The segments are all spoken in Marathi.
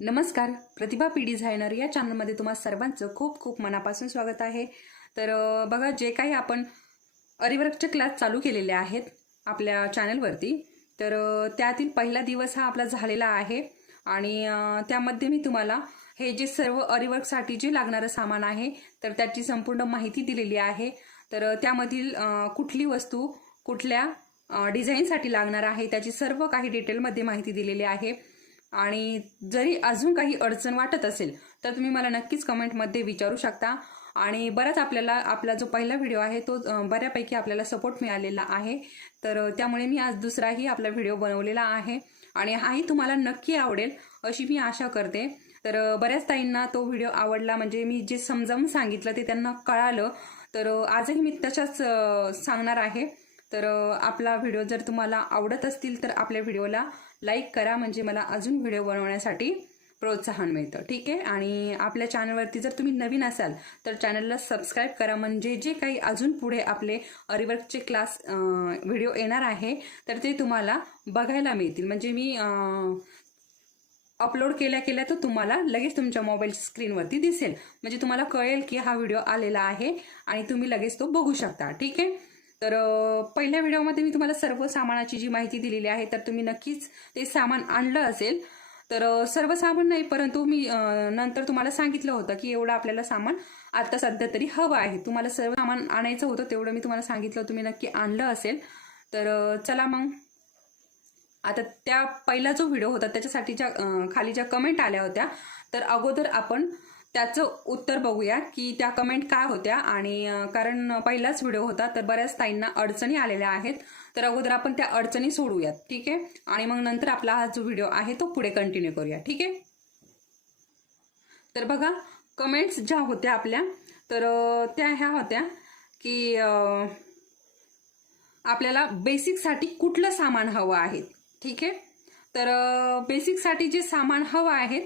नमस्कार, प्रतिभा पी डिझायनर या चॅनलमध्ये तुम्हा सर्वांचं खूप खूप मनापासून स्वागत आहे। तर बघा, जे काही आपण अरिवर्कचे क्लास चालू केलेले आहेत आपल्या चॅनलवरती, तर त्यातील पहिला दिवस हा आपला झालेला आहे आणि त्यामध्ये मी तुम्हाला हे जे सर्व अरिवर्कसाठी जे लागणारं सामान आहे तर त्याची संपूर्ण माहिती दिलेली आहे। तर त्यामधील कुठली वस्तू कुठल्या डिझाईनसाठी लागणार आहे त्याची सर्व काही डिटेलमध्ये माहिती दिलेली आहे। आणि जरी अजून काही अडचण वाटत असेल तर तुम्ही मला नक्कीच कमेंटमध्ये विचारू शकता। आणि बराच आपल्याला आपला जो पहिला व्हिडिओ आहे तो बऱ्यापैकी आपल्याला सपोर्ट मिळालेला आहे, तर त्यामुळे मी आज दुसराही आपला व्हिडिओ बनवलेला आहे आणि हाही तुम्हाला नक्की आवडेल अशी मी आशा करते। तर बऱ्याच ताईंना तो व्हिडिओ आवडला, म्हणजे मी जे समजावून सांगितलं ते त्यांना कळालं, तर आजही मी तशाच सांगणार आहे। तर आपला व्हिडिओ जर तुम्हाला आवडत असतील तर आपल्या व्हिडिओला लाईक करा, म्हणजे मला अजून व्हिडिओ बनवण्यासाठी प्रोत्साहन मिळतं। ठीक आहे, आणि आपल्या चॅनलवरती जर तुम्ही नवीन असाल तर चॅनलला सबस्क्राईब करा, म्हणजे जे काही अजून पुढे आपले अरिवर्कचे क्लास व्हिडिओ येणार आहे तर ते तुम्हाला बघायला मिळतील। म्हणजे मी अपलोड केल्या तो तुम्हाला लगेच तुमच्या मोबाईलच्या स्क्रीनवरती दिसेल, म्हणजे तुम्हाला कळेल की हा व्हिडिओ आलेला आहे आणि तुम्ही लगेच तो बघू शकता। ठीक आहे, तर पहिल्या व्हिडिओमध्ये मी तुम्हाला सर्व सामानाची जी माहिती दिलेली आहे तर तुम्ही नक्कीच ते सामान आणलं असेल। तर सर्व सामान नाही, परंतु मी नंतर तुम्हाला सांगितलं होतं की एवढं आपल्याला सामान आता सध्या तरी हवं आहे। तुम्हाला सर्व सामान आणायचं होतं तेवढं मी तुम्हाला सांगितलं, तुम्ही नक्की आणलं असेल। तर चला मग आता त्या पहिला जो व्हिडिओ होता त्याच्यासाठी खाली ज्या कमेंट आल्या होत्या तर अगोदर आपण त्याचं उत्तर बघूया की त्या कमेंट काय होत्या। आणि कारण पहिलाच व्हिडिओ होता तर बऱ्याच ताईंना अडचणी आलेल्या आहेत, तर अगोदर आपण त्या अडचणी सोडूयात। ठीक आहे, आणि मग नंतर आपला हा जो व्हिडिओ आहे तो पुढे कंटिन्यू करूया। ठीक आहे, तर बघा कमेंट्स ज्या होत्या आपल्या तर त्या ह्या होत्या की आपल्याला बेसिकसाठी कुठलं सामान हवं आहे। ठीक आहे, तर बेसिकसाठी जे सामान हवं आहे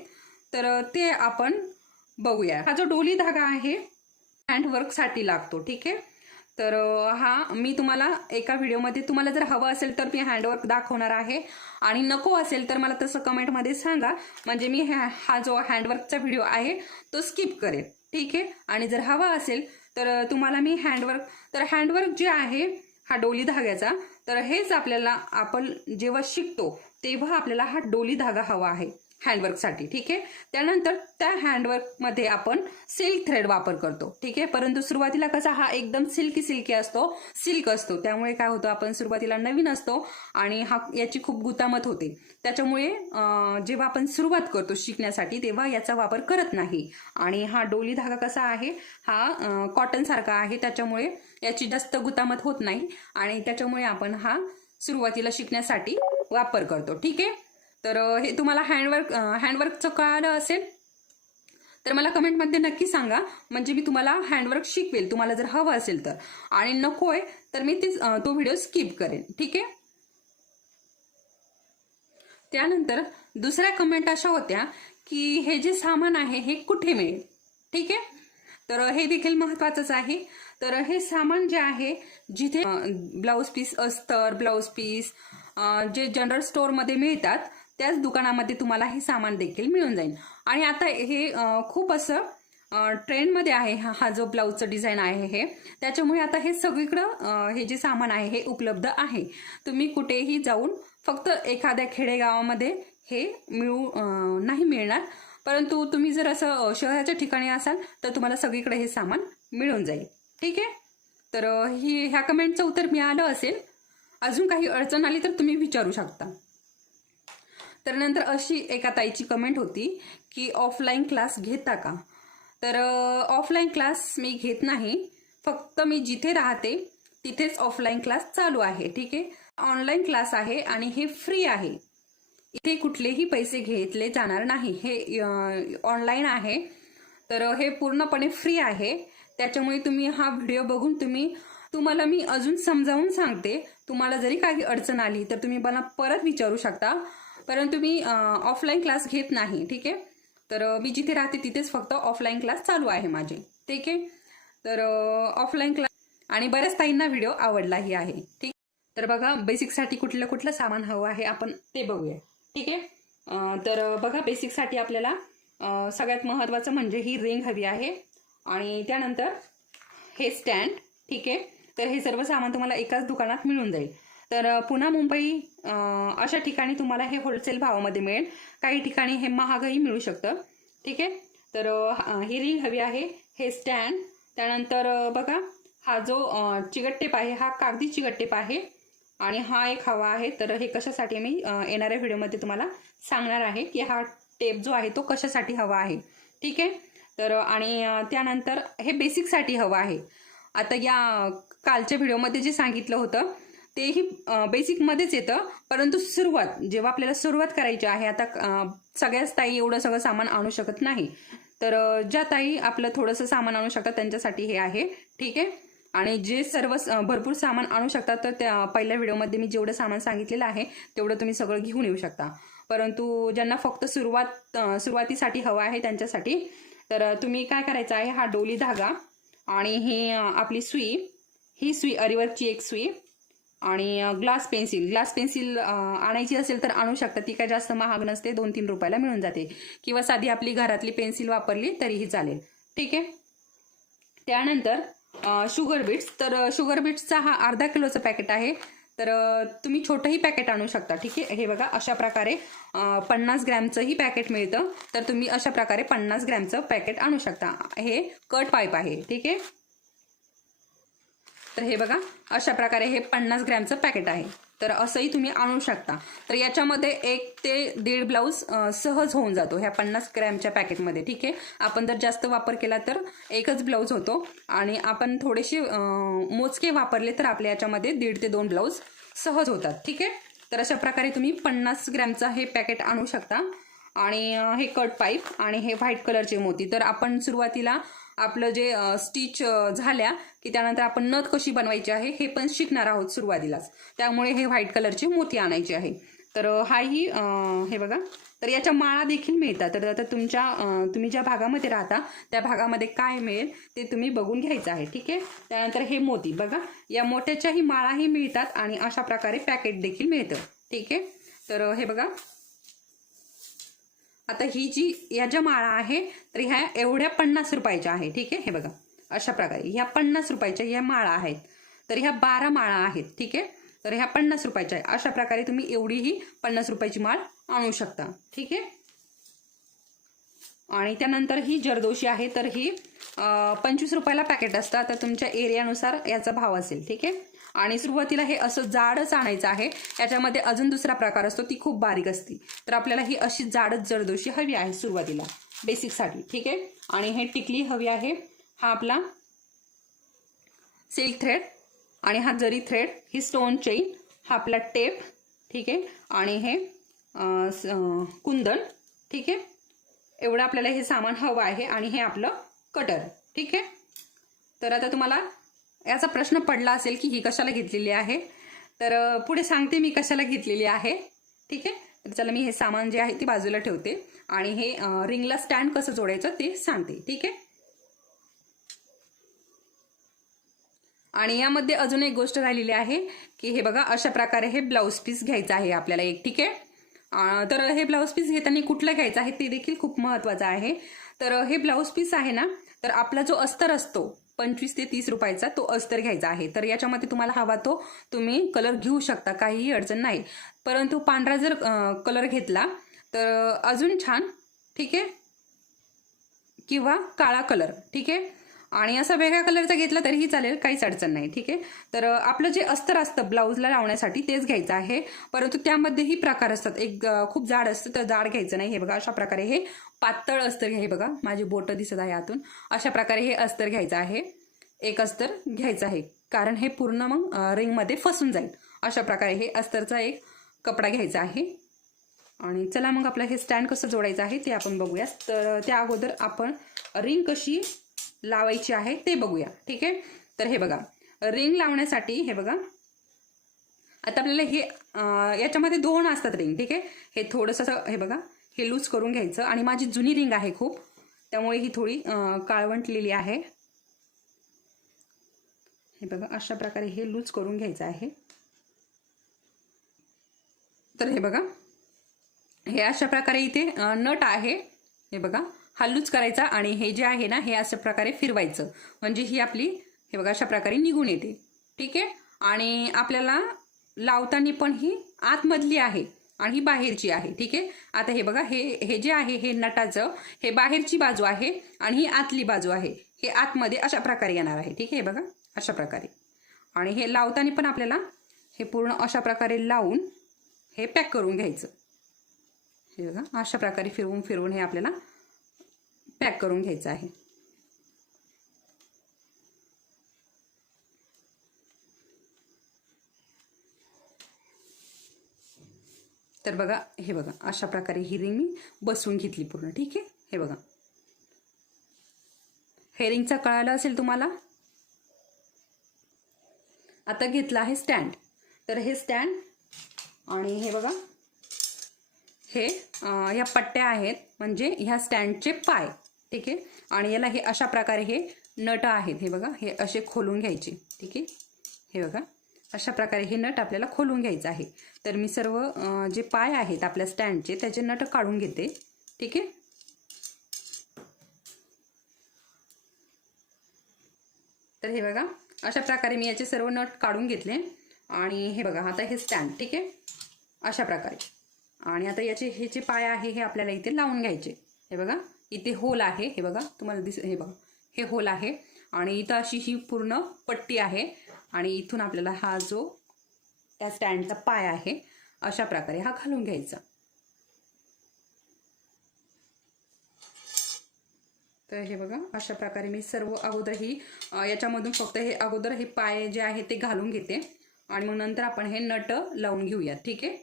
तर ते आपण बघूया। हा जो डोली धागा आहे हँडवर्कसाठी लागतो। ठीक आहे, तर हा मी तुम्हाला एका व्हिडिओमध्ये तुम्हाला जर हवं असेल तर मी हँडवर्क दाखवणार आहे, आणि नको असेल तर मला तसं कमेंटमध्ये सांगा, म्हणजे मी हा जो हँडवर्कचा व्हिडिओ आहे तो स्किप करेन। ठीक आहे, आणि जर हवा असेल तर तुम्हाला मी हँडवर्क जे आहे हा डोली धाग्याचा, तर हेच आपल्याला आपण जेव्हा शिकतो तेव्हा आपल्याला हा डोली धागा हवा आहे हँडवर्कसाठी। ठीक आहे, त्यानंतर त्या हँडवर्कमध्ये आपण सिल्क थ्रेड वापर करतो। ठीक आहे, परंतु सुरुवातीला कसा हा एकदम सिल्क असतो, त्यामुळे काय होतं, आपण सुरुवातीला नवीन असतो आणि याची खूप गुतामत होते, त्याच्यामुळे जेव्हा आपण सुरुवात करतो शिकण्यासाठी तेव्हा याचा वापर करत नाही। आणि हा डोली धागा कसा आहे, हा कॉटन सारखा आहे, त्याच्यामुळे याची जास्त गुतामत होत नाही आणि त्याच्यामुळे आपण हा सुरुवातीला शिकण्यासाठी वापर करतो। ठीक आहे, तर हे तुम्हाला हँडवर्कचं कळालं असेल तर मला कमेंटमध्ये नक्की सांगा, म्हणजे मी तुम्हाला हँडवर्क शिकवेल तुम्हाला जर हवं असेल तर, आणि नकोय तर मी तो व्हिडिओ स्किप करेन। ठीक आहे, त्यानंतर दुसऱ्या कमेंट अशा होत्या की हे जे सामान आहे हे कुठे मिळेल। ठीक आहे, तर हे देखील महत्त्वाचंच आहे। तर हे सामान जे आहे जिथे ब्लाऊज पीस, अस्तर, ब्लाऊज पीस जे जनरल स्टोअरमध्ये मिळतात त्याच दुकानामध्ये तुम्हाला हे सामान देखील मिळून जाईल। आणि आता हे खूप असं ट्रेंडमध्ये आहे हा जो ब्लाऊजचं डिझाईन आहे हे, त्याच्यामुळे आता हे सगळीकडं हे जे सामान आहे हे उपलब्ध आहे। तुम्ही कुठेही जाऊन फक्त एखाद्या खेडेगावामध्ये हे नाही मिळणार, परंतु तुम्ही जर असं शहराच्या ठिकाणी असाल तर तुम्हाला सगळीकडे हे सामान मिळून जाईल। ठीक आहे, तर ह्या कमेंटचं उत्तर मिळालं असेल, अजून काही अडचण आली तर तुम्ही विचारू शकता। तर नंतर अशी एका ताईची कमेंट होती की ऑफलाईन क्लास घेता का। तर ऑफलाईन क्लास मी घेत नाही, फक्त मी जिथे राहते तिथेच ऑफलाईन क्लास चालू आहे। ठीक आहे, ऑनलाईन क्लास आहे आणि हे फ्री आहे, इथे कुठलेही पैसे घेतले जाणार नाही, हे ऑनलाईन आहे, तर हे पूर्णपणे फ्री आहे। त्याच्यामुळे तुम्ही हा व्हिडिओ बघून तुम्हाला मी अजून समजावून सांगते, तुम्हाला जरी काही अडचण आली तर तुम्ही मला परत विचारू शकता, परंतु मी ऑफलाईन क्लास घेत नाही। ठीक आहे, तर मी जिथे राहते तिथेच फक्त ऑफलाईन क्लास चालू आहे माझे। ठीक आहे, तर ऑफलाईन क्लास, आणि बऱ्याच ताईंना व्हिडिओ आवडलाही आहे। ठीक, तर बघा बेसिकसाठी कुठलं सामान हवं आहे आपण ते बघूया। ठीक आहे, तर बघा, बेसिकसाठी आपल्याला सगळ्यात महत्त्वाचं म्हणजे ही रिंग हवी आहे आणि त्यानंतर हे स्टँड. ठीक आहे, तर हे सर्व सामान तुम्हाला एकाच दुकानात मिळून जाईल. तर पुन्हा मुंबई अशा ठिकाणी तुम्हाला हे होलसेल भावामध्ये मिळेल, काही ठिकाणी हे महागही मिळू शकतं. ठीक आहे, तर ही रिंग हवी आहे, हे स्टँड. त्यानंतर बघा, हा जो चिकटटेप आहे हा कागदी चिकटटेप आहे आणि हा एक हवा आहे. तर हे कशासाठी मी येणाऱ्या व्हिडिओमध्ये तुम्हाला सांगणार आहे की हा टेप जो आहे तो कशासाठी हवा आहे. ठीक आहे, तर आणि त्यानंतर हे बेसिकसाठी हवं आहे. आता या कालच्या व्हिडिओमध्ये जे सांगितलं होतं तेही बेसिकमध्येच येतं, परंतु सुरुवात जेव्हा आपल्याला सुरुवात करायची आहे, आता सगळ्याच ताई एवढं सगळं सामान आणू शकत नाही, तर ज्या ताई आपलं थोडंसं सामान आणू शकतात त्यांच्यासाठी हे आहे. ठीक आहे, आणि जे सर्व भरपूर सामान आणू शकतात तर त्या पहिल्या व्हिडिओमध्ये मी जेवढं सामान सांगितलेलं आहे तेवढं तुम्ही सगळं घेऊन येऊ शकता. परंतु ज्यांना फक्त सुरुवातीसाठी हवं आहे त्यांच्यासाठी तर तुम्ही काय करायचं आहे, हा डोली धागा आणि ही आपली सुई, ही सुई अरीवर्कची एक सुई आणि ग्लास पेन्सिल आणायची असेल तर आणू शकता. ती काय जास्त महाग नसते, 2-3 रुपयाला मिळून जाते, किंवा साधी आपली घरातली पेन्सिल वापरली तरीही चालेल. ठीक आहे, त्यानंतर शुगर बीट्स. तर शुगर बीट्सचा हा अर्धा किलोचं पॅकेट आहे, तर तुम्ही छोटंही पॅकेट आणू शकता. ठीक आहे, हे बघा अशा प्रकारे 50 ग्रॅमचंही पॅकेट मिळतं, तर तुम्ही अशा प्रकारे 50 ग्रॅमचं पॅकेट आणू शकता. हे कट पाईप आहे. ठीक आहे, तर हे बघा अशा प्रकारे हे 50 ग्रॅमचं पॅकेट आहे, तर असंही तुम्ही आणू शकता. तर याच्यामध्ये 1 ते 1.5 ब्लाऊज सहज होऊन जातो ह्या 50 ग्रॅमच्या पॅकेटमध्ये. ठीक आहे, आपण जर जास्त वापर केला तर एकच ब्लाऊज होतो आणि आपण थोडेसे मोजके वापरले तर आपल्या याच्यामध्ये 1.5 ते 2 ब्लाऊज सहज होतात. ठीक आहे, तर अशा प्रकारे तुम्ही 50 ग्रॅमचं हे पॅकेट आणू शकता. आणि हे कट पाईप आणि हे व्हाईट कलरचे मोती. तर आपण सुरुवातीला आपलं जे स्टिच झाल्या की त्यानंतर आपण नथ कशी बनवायची आहे हे पण शिकणार आहोत सुरुवातीलाच, त्यामुळे हे व्हाईट कलरची मोती आणायची आहे. तर हाही हे बघा, तर याच्या माळा देखील मिळतात. तर आता तुम्ही ज्या भागामध्ये राहता त्या भागामध्ये काय मिळेल ते तुम्ही बघून घ्यायचं आहे. ठीक आहे, त्यानंतर हे मोती बघा, या मोत्याच्याही माळाही मिळतात आणि अशा प्रकारे पॅकेट देखील मिळतं. ठीक आहे, तर हे बघा, आता ही जी या ज्या माळा आहे तर ह्या एवढ्या 50 रुपयाच्या आहे. ठीक आहे, हे बघा अशा प्रकारे ह्या 50 रुपयाच्या ह्या माळा आहेत. तर ह्या 12 माळा आहेत. ठीक आहे, तर ह्या 50 रुपयाच्या आहे. अशा प्रकारे तुम्ही एवढीही 50 रुपयाची माळ आणू शकता. ठीक आहे, आणि त्यानंतर ही जरदोशी आहे, तर ही 25 रुपयाला पॅकेट असतात. तर तुमच्या एरियानुसार याचा भाव असेल. ठीक आहे, आणि सुरुवातीला हे असं जाडच आणायचं आहे. याच्यामध्ये अजून दुसरा प्रकार असतो, ती खूप बारीक असती. तर आपल्याला ही अशी जाडच जरदोशी हवी आहे सुरुवातीला बेसिकसाठी. ठीक आहे, आणि हे टिकली हवी आहे. हा आपला सिल्क थ्रेड आणि हा जरी थ्रेड, ही स्टोन चेन, हा आपला टेप. ठीक आहे, आणि हे कुंदन. ठीक आहे, एवढं आपल्याला हे सामान हवं आहे. आणि हे आपलं कटर. ठीक आहे, तर आता तुम्हाला याचा प्रश्न पडला असेल की ही कशाला घेतलेली आहे, तर पुढे सांगते मी कशाला घेतलेली आहे. ठीक आहे, तर चला मी हे सामान जे आहे ते बाजूला ठेवते आणि हे रिंगला स्टँड कसं जोडायचं ते सांगते. ठीक आहे, आणि यामध्ये अजून एक गोष्ट राहिलेली आहे की हे बघा अशा प्रकारे हे ब्लाऊज पीस घ्यायचं आहे आपल्याला एक. ठीक आहे, तर हे ब्लाऊज पीस घेताना कुठलं घ्यायचं आहे ते देखील खूप महत्त्वाचं आहे. तर हे ब्लाऊज पीस आहे ना, तर आपला जो अस्तर असतो 25 ते 30 रुपयाचा तो अस्तर घ्यायचा आहे. तर याच्यामध्ये तुम्हाला हवा तो तुम्ही कलर घेऊ शकता, काहीही अडचण नाही. परंतु पांढरा जर कलर घेतला तर अजून छान. ठीक आहे, किंवा काळा कलर. ठीक आहे, आणि असा वेगळ्या कलरचा घेतला तरीही चालेल, काहीच अडचण नाही. ठीक आहे, तर आपलं जे अस्तर असतं ब्लाऊजला लावण्यासाठी तेच घ्यायचं आहे. परंतु त्यामध्येही प्रकार असतात, एक खूप जाड असतं तर जाड घ्यायचं नाही. हे बघा अशा प्रकारे हे पातळ अस्तर हे बघा, माझी बोटं दिसत आहे आतून. अशा प्रकारे हे अस्तर घ्यायचं आहे, एक अस्तर घ्यायचं आहे, कारण हे पूर्ण मग रिंगमध्ये फसून जाईल. अशा प्रकारे हे अस्तरचा एक कपडा घ्यायचा आहे. आणि चला मग आपलं हे स्टँड कसं जोडायचं आहे ते आपण बघूया. तर त्या अगोदर आपण रिंग कशी लावायची आहे ते बघूया. ठीक आहे, तर हे बघा रिंग लावण्यासाठी हे बघा, आता आपल्याला हे याच्यामध्ये 2 असतात रिंग. ठीक आहे, हे थोडंसं हे बघा हे लूज करून घ्यायचं. आणि माझी जुनी रिंग आहे खूप, त्यामुळे ही थोडी काळवंटलेली आहे. हे बघा अशा प्रकारे हे लूज करून घ्यायचं आहे. तर हे बघा हे अशा प्रकारे इथे नट आहे, हे बघा हल्लूच करायचा आणि हे जे आहे ना हे अशा प्रकारे फिरवायचं, म्हणजे ही आपली हे बघा अशा प्रकारे निघून येते. ठीक आहे. आणि आपल्याला लावताना पण ही आतमधली आहे आणि ही बाहेरची आहे. ठीक आहे. आता हे बघा हे जे आहे हे नटाचं हे बाहेरची बाजू आहे आणि ही आतली बाजू आहे, हे आतमध्ये अशा प्रकारे येणार आहे. ठीक आहे. बघा अशा प्रकारे. आणि हे लावताना पण आपल्याला हे पूर्ण अशा प्रकारे लावून हे पॅक करून घ्यायचं. हे बघा अशा प्रकारे फिरवून फिरवून हे आपल्याला पॅक करून घ्यायचं आहे. तर बघा हे बघा अशा प्रकारे ही रिंग मी बसवून घेतली पूर्ण. ठीक आहे. हे बघा हे रिंगचा कळाला असेल तुम्हाला. आता घेतला आहे स्टँड. तर हे स्टँड आणि हे बघा हे ह्या पट्ट्या आहेत म्हणजे ह्या स्टँडचे पाय. ठीक आहे. आणि याला हे अशा प्रकारे हे नट आहेत, हे बघा हे असे खोलून घ्यायचे. ठीक आहे. हे बघा अशा प्रकारे हे नट आपल्याला खोलून घ्यायचं आहे. तर मी सर्व जे पाय आहेत आपल्या स्टँडचे त्याचे नट काढून घेते. ठीक आहे. तर हे बघा अशा प्रकारे मी याचे सर्व नट काढून घेतले. आणि हे बघा आता हे स्टँड. ठीक आहे. अशा प्रकारे. आणि आता याचे हे जे पाय आहे हे आपल्याला इथे लावून घ्यायचे. हे बघा इथे होल आहे, हे बघा तुम्हाला हे बघा हे होल आहे आणि इथं अशी ही पूर्ण पट्टी आहे आणि इथून आपल्याला हा जो त्या स्टँडचा पाय आहे अशा प्रकारे हा घालून घ्यायचा. तर हे बघा अशा प्रकारे मी सर्व अगोदर ही याच्यामधून फक्त हे अगोदर हे पाय जे आहे ते घालून घेते आणि मग नंतर आपण हे नट लावून घेऊया. ठीक आहे.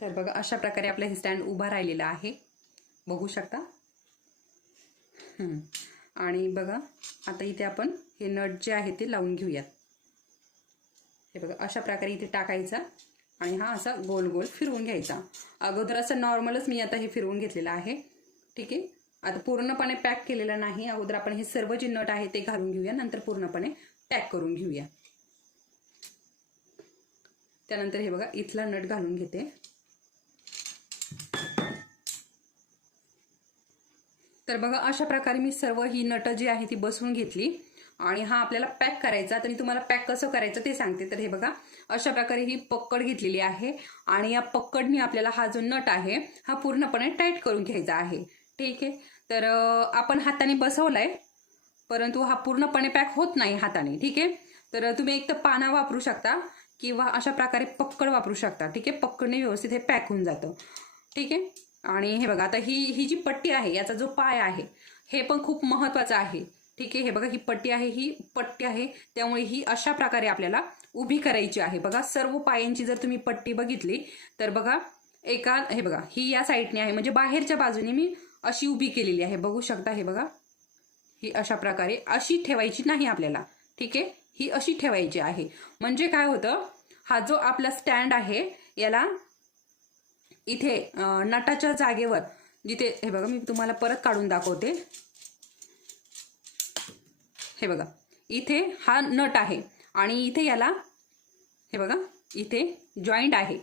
तर बघा अशा प्रकारे आपलं हे स्टँड उभा राहिलेला आहे, बघू शकता. आणि बघा आता इथे आपण हे नट जे आहे ते लावून घेऊयात. हे बघा अशा प्रकारे इथे टाकायचा आणि हा असा गोल गोल फिरवून घ्यायचा. अगोदर असं नॉर्मलच मी आता हे फिरवून घेतलेलं आहे. ठीक आहे. आता पूर्णपणे पॅक केलेलं नाही. अगोदर आपण हे सर्व जे नट आहे ते घालून घेऊया, नंतर पूर्णपणे पॅक करून घेऊया. त्यानंतर हे बघा इथला नट घालून घेते. तर बघा अशा प्रकारे मी सर्व ही नट जी आहे ती बसवून घेतली आणि हा आपल्याला पॅक करायचा. तर मी तुम्हाला पॅक कसं करायचं ते सांगते. तर हे बघा अशा प्रकारे ही पक्कड घेतलेली आहे आणि या पक्कडनी आपल्याला हा जो नट आहे हा पूर्णपणे टाईट करून घ्यायचा आहे. ठीक आहे. तर आपण हाताने बसवलाय परंतु हा पूर्णपणे पॅक होत नाही हाताने. ठीक आहे. तर तुम्ही एक तर पाना वापरू शकता किंवा अशा प्रकारे पक्कड वापरू शकता. ठीक आहे. पक्कडने व्यवस्थित हे पॅक होऊन जातं. ठीक आहे. आणि हे बघा आता ही जी पट्टी आहे याचा जो पाय आहे हे पण खूप महत्वाचा आहे. ठीक आहे. हे बघा ही पट्टी आहे, ही पट्टी आहे त्यामुळे ही अशा प्रकारे आपल्याला उभी करायची आहे. बघा सर्व पायांची जर तुम्ही पट्टी बघितली तर बघा एका हे बघा ही या साईडने आहे म्हणजे बाहेरच्या बाजूने मी अशी उभी केलेली आहे, बघू शकता. हे बघा ही अशा प्रकारे अशी ठेवायची नाही आपल्याला. ठीक आहे. ही अशी ठेवायची आहे म्हणजे काय होतं, हा जो आपला स्टँड आहे याला इथे नटाच्या जागेवर जिथे हे बघा मी तुम्हाला परत काढून दाखवते. हे बघा इथे हा नट आहे आणि इथे याला हे बघा इथे जॉईंट आहे,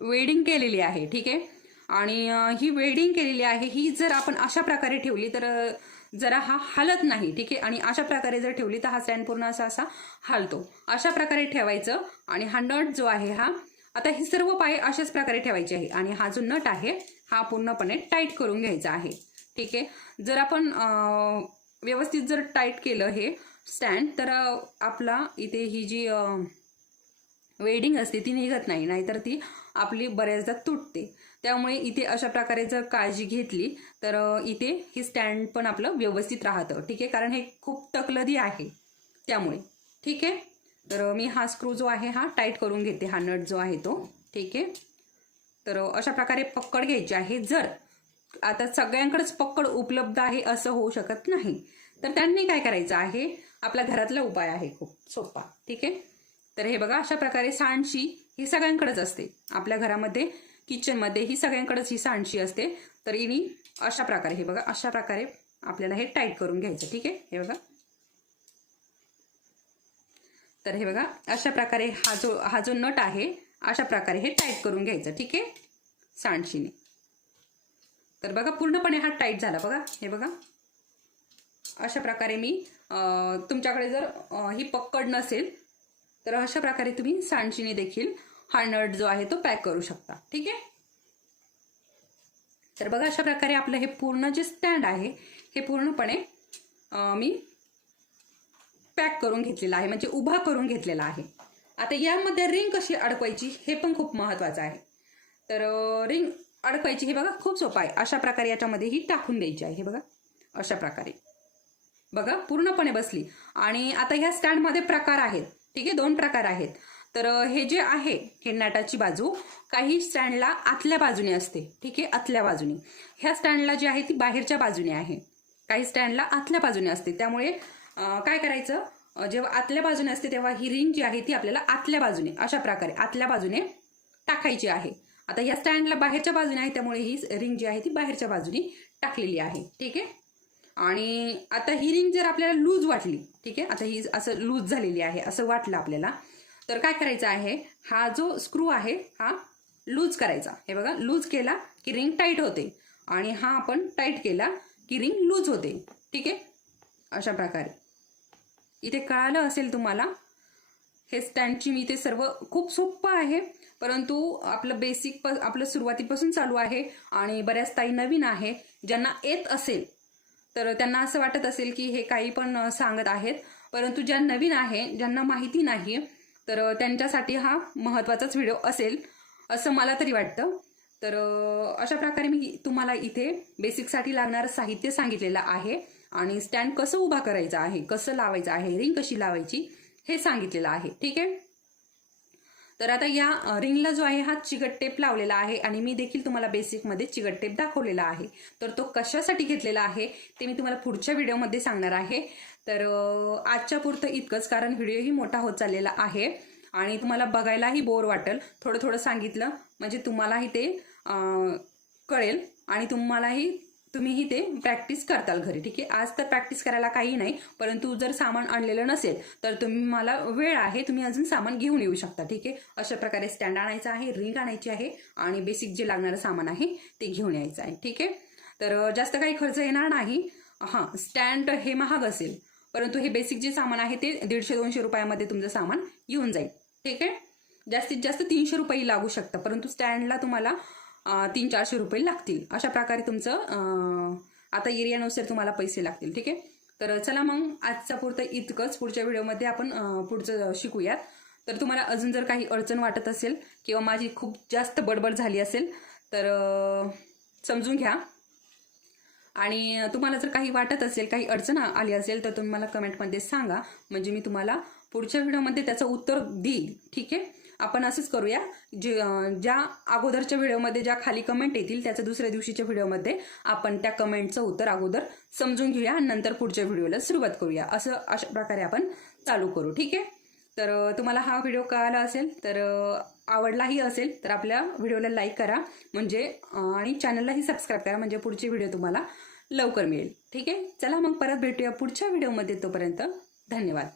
वेल्डिंग केलेली आहे. ठीक आहे. आणि ही वेल्डिंग केलेली आहे ही जर आपण अशा प्रकारे ठेवली तर जरा हा हलत नाही. ठीक आहे. आणि अशा प्रकारे जर ठेवली तर हा स्टँड पूर्ण असा हलतो. अशा प्रकारे ठेवायचं आणि हा नट जो आहे हा आता हे सर्व पाय अशाच प्रकारे ठेवायचे आहे आणि हा जो नट आहे हा पूर्णपणे टाईट करून घ्यायचा आहे. ठीक आहे. जर आपण व्यवस्थित जर टाईट केलं हे स्टँड तर आपला इथे ही जी वेल्डिंग असते ती निघत नाही, नाहीतर ती आपली बऱ्याचदा तुटते. त्यामुळे इथे अशा प्रकारे जर काळजी घेतली तर इथे हे स्टँड पण आपलं व्यवस्थित राहतं. ठीक आहे. कारण हे खूप तकलदी आहे त्यामुळे. ठीक आहे. तर मी हा स्क्रू जो आहे हा टाईट करून घेते, हा नट जो आहे तो. ठीक आहे. तर अशा प्रकारे पक्कड घ्यायची आहे. जर आता सगळ्यांकडेच पक्कड उपलब्ध आहे असं होऊ शकत नाही तर त्यांनी काय करायचं आहे, आपल्या घरातला उपाय आहे खूप सोपा. ठीक आहे. तर हे बघा अशा प्रकारे सांडशी ही सगळ्यांकडेच असते. आपल्या घरामध्ये किचनमध्ये ही सगळ्यांकडेच ही सांडशी असते. तर इनी अशा प्रकारे हे बघा, अशा प्रकारे आपल्याला हे टाईट करून घ्यायचं. ठीक आहे, हे बघा. तर हे बघा, अशा प्रकारे हा जो नट आहे अशा प्रकारे हे टाईट करून घ्यायचं. ठीक आहे, सांडशीने. तर बघा, पूर्णपणे हा टाईट झाला बघा. हे बघा, अशा प्रकारे मी तुमच्याकडे जर ही पक्कड नसेल तर अशा प्रकारे तुम्ही सांडशीने देखील हा नट जो आहे तो पॅक करू शकता. ठीक आहे. तर बघा, अशा प्रकारे आपलं हे पूर्ण जे स्टँड आहे हे पूर्णपणे मी पॅक करून घेतलेला आहे, म्हणजे उभा करून घेतलेला आहे. आता यामध्ये रिंग कशी अडकवायची हे पण खूप महत्वाचं आहे. तर रिंग अडकवायची हे बघा खूप सोपं आहे. अशा प्रकारे याच्यामध्ये ही टाकून द्यायची आहे. हे बघा, अशा प्रकारे बघा पूर्णपणे बसली. आणि आता ह्या स्टँडमध्ये प्रकार आहेत. ठीक आहे, 2 प्रकार आहेत. तर हे जे आहे हे नटाची बाजू काही स्टँडला आतल्या बाजूने असते. ठीक आहे, आतल्या बाजूने. ह्या स्टँडला जी आहे ती बाहेरच्या बाजूने आहे. काही स्टँडला आतल्या बाजूने असते. त्यामुळे काय करायचं, जेव्हा आतल्या बाजूने असते तेव्हा ही रिंग जी आहे ती आपल्याला आतल्या बाजूने अशा प्रकारे आतल्या बाजूने टाकायची आहे. आता या स्टँडला बाहेरच्या बाजूने आहे त्यामुळे ही रिंग जी आहे ती बाहेरच्या बाजूने टाकलेली आहे. ठीक आहे. आणि आता ही रिंग जर आपल्याला लूज वाटली, ठीक आहे, आता ही असं लूज झालेली आहे असं वाटलं आपल्याला, तर काय करायचं आहे, हा जो स्क्रू आहे हा लूज करायचा. हे बघा, लूज केला की रिंग टाईट होते आणि हा आपण टाईट केला की रिंग लूज होते. ठीक आहे, अशा प्रकारे. इथे कळालं असेल तुम्हाला, हे स्टँडची मी ते सर्व खूप सोपं आहे, परंतु आपलं बेसिक आपलं सुरुवातीपासून चालू आहे आणि बऱ्याच ताई नवीन आहे. ज्यांना येत असेल तर त्यांना असं वाटत असेल की हे काही पण सांगत आहेत, परंतु ज्या नवीन आहे, ज्यांना माहिती नाही, तर त्यांच्यासाठी हा महत्त्वाचाच व्हिडिओ असेल असं मला तरी वाटतं. तर अशा प्रकारे मी तुम्हाला इथे बेसिकसाठी लागणारं साहित्य सांगितलेलं आहे आणि स्टँड कसं उभा करायचं आहे, कसं लावायचं आहे, रिंग कशी लावायची हे सांगितलेलं आहे. ठीक आहे. तर आता या रिंगला जो आहे हा चिकट टेप लावलेला आहे आणि मी देखील तुम्हाला बेसिकमध्ये चिकट टेप दाखवलेला आहे. तर तो कशासाठी घेतलेला आहे ते मी तुम्हाला पुढच्या व्हिडिओमध्ये सांगणार आहे. तर आजच्या पुरतं इतकंच, कारण व्हिडिओही मोठा होत चाललेला आहे आणि तुम्हाला बघायलाही बोर वाटेल. थोडं थोडं सांगितलं म्हणजे तुम्हालाही ते कळेल आणि तुम्हीही ते प्रॅक्टिस करताल घरी. ठीक आहे. आज तर प्रॅक्टिस करायला काही नाही, परंतु जर सामान आणलेलं नसेल तर मला वेळ आहे, तुम्ही अजून सामान घेऊन येऊ शकता. ठीक आहे. अशा प्रकारे स्टँड आणायचा आहे, रिंग आणायची आहे आणि बेसिक जे लागणारं सामान आहे ते घेऊन यायचं आहे. ठीक आहे. तर जास्त काही खर्च येणार नाही. हां, स्टँड हे महाग असेल, परंतु हे बेसिक जे सामान आहे ते 150-200 रुपयामध्ये तुमचं सामान येऊन जाईल. ठीक आहे. जास्तीत जास्त 300 रुपये लागू शकतं, परंतु स्टँडला तुम्हाला 300-400 रुपये लागतील. अशा प्रकारे तुमचं आता एरियानुसार तुम्हाला पैसे लागतील. ठीक आहे. तर चला मग आजचा पुरतं इतकंच. पुढच्या व्हिडिओमध्ये आपण पुढचं शिकूयात. तर तुम्हाला अजून जर काही अडचण वाटत असेल किंवा माझी खूप जास्त बडबड झाली असेल तर समजून घ्या. आणि तुम्हाला जर काही वाटत असेल, काही अडचण आली असेल तर तुम्ही मला कमेंटमध्ये सांगा, म्हणजे मी तुम्हाला पुढच्या व्हिडिओमध्ये त्याचं उत्तर देईल. ठीक आहे. आपण असंच करूया, ज्या अगोदरच्या व्हिडिओमध्ये ज्या खाली कमेंट येतील त्याच्या दुसऱ्या दिवशीच्या व्हिडिओमध्ये आपण त्या कमेंटचं उत्तर अगोदर समजून घेऊया आणि नंतर पुढच्या व्हिडिओला सुरुवात करूया. अशा प्रकारे आपण चालू करू. ठीक आहे. तर तुम्हाला हा व्हिडिओ कळाला असेल तर आवडलाही असेल तर आपल्या व्हिडिओला लाईक करा म्हणजे आणि चॅनललाही सबस्क्राईब करा, म्हणजे पुढची व्हिडिओ तुम्हाला लवकर मिळेल. ठीक आहे. चला मग परत भेटूया पुढच्या व्हिडिओमध्ये. तोपर्यंत धन्यवाद.